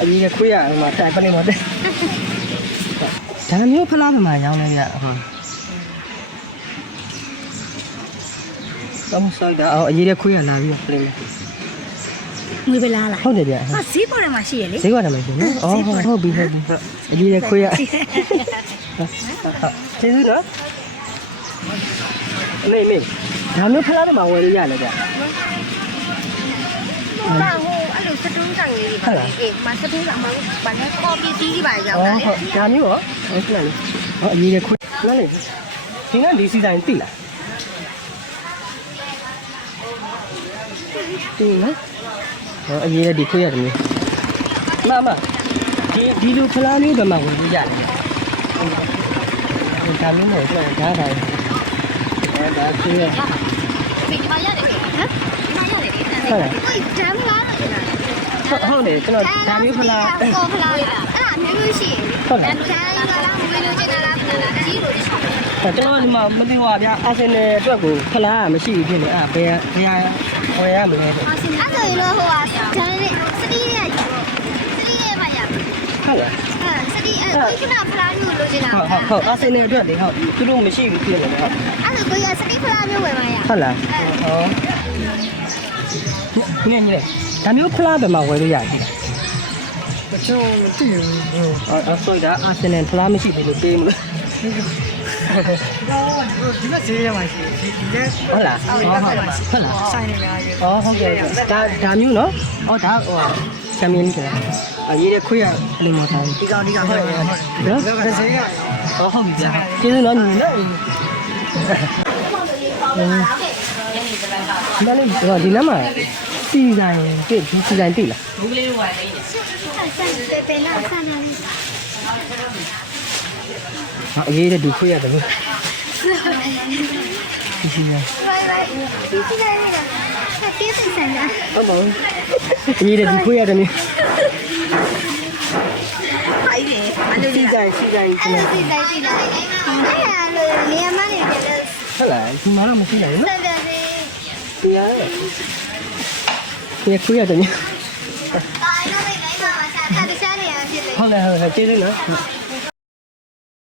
အကြီးကခွေးရမှာတိုင်ပနေမတဲ့ဒါမျိုးဖလားမှာရောင်းနေရဟုတ်တော့ဆိုင်တာအကြီးကခွေးရလာပြီးပလင်းငွေပလားလားဟုတ်တယ်ဗျဟာဈေးပေါ်တယ်မှာရှိရလေဈေးပေါ်တယ်မှာရှိနော်အော်ဟုတ်ပြီဟုတ်ပြီအကြီးကခွေးရကျေးဇူးတော့နေဒါမျိုးဖလားမှာဝယ်လို့ရလဲဗျဘာဟိုအဲ့လိုစတူးဆောင်လေးတွေပါအေးမစတူးဆောင်မှာဘာလဲကော်ပီတီးတွေပါရောက်တာလေဟုတ်ဒါမျိုးရောဟုတ်ကဲ့လေဟောအကြီးကခွေးလားလေဒီကဒီစီတိုင်းတိလားတိနော်ဟောအကြီးကဒီခွေးရတယ်မျိုးမဒီလိုဖလားမျိုးကမှဝင်ကြရတယ်ဒါမျိုးနဲ့တော့ဒါတိုင်းဒါခွေးရဒီမှာရတယ်ဟမ်ဒီမှာရတယ်ဒီတန်းလေးဟိုတန်းလားဟုတ်တယ်ကျွန်တော်ဒါမျိုးဖလားကောဖလားအဲ့ဒါမျိုးရှိရင်ဟုတ်လားတန်းလားမင်းတို့ကျင်လာတာအကြီးလို့ရှိကျွန်တော်ဒီမှာမသိပါဗျာအာဆင်နယ်အတွက်ကိုဖလားမရှိဘူးဖြစ်နေဘယ်ဝယ်ရမလဲအဲ့ဆိုရင်တော့ဟိုဟာတန်းလေးစတီးရဲ့ပါရဟုတ်လားစတီးအဲ့ကိုကဖလားမျိုးလိုချင်တာဟုတ်အာဆင်နယ်အတွက်လေဟုတ်သူတို့မရှိဘူးဖြစ်နေတယ်ဟုတ်အဲ့ဆိုကိုရစတီးဖလားမျိုးဝယ်ပါရဟုတ်လားဟောညနေဒါမျိုးဖလားပဲမှာဝယ်လို့ရတယ်တချို့မသိဘူးအဲ့ဆိုဒါအာဆင်နယ်ဖလားမရှိဘူးလို့ပြေးမလို့ဒီမှာဈေးရမှာရှိဒီဟုတ်လားဟုတ်လားဆိုင်နေများရေဟုတ်ကဲ့ဒါမျိုးနော်ဒါဟိုချမ်းမင်းကြီးအရေးတဲ့ခွေးရလိမ္မော်ထားဒီကောင်ဟုတ်တယ်နော်ဈေးရဟုတ်ပြီဗျာကျေးဇူးနော်ညီနော်ဒီနားမှာစီတိုင်းဒီစီတိုင်းတိလားဘူးကလေးတို့ကတိတယ်ဆန်ပေနာဆန်နေအရေးတဲ့ဒူခွေးရတယ်လို့ဒီစီတိုင်းနေတာပြေးစင်တာဟုတ်ပါဘူးအရေးတဲ့ဒူခွေးရတယ်မျိုးဖိုင်တယ်အလိုစီတိုင်းအဲ့လိုစီတိုင်းအဲ့လိုနေရာမနေတယ်ဟုတ်လားဒီမှာတော့မရှိနိုင်ဘူးနော်ဆန်တယ်ဒီရခွေးရတယ်မျိုးတိုင်းတော့လိုက်ပါမှာဆက်တခြားနေရာဖြစ်လေဟုတ်လားကျေးဇူးနော်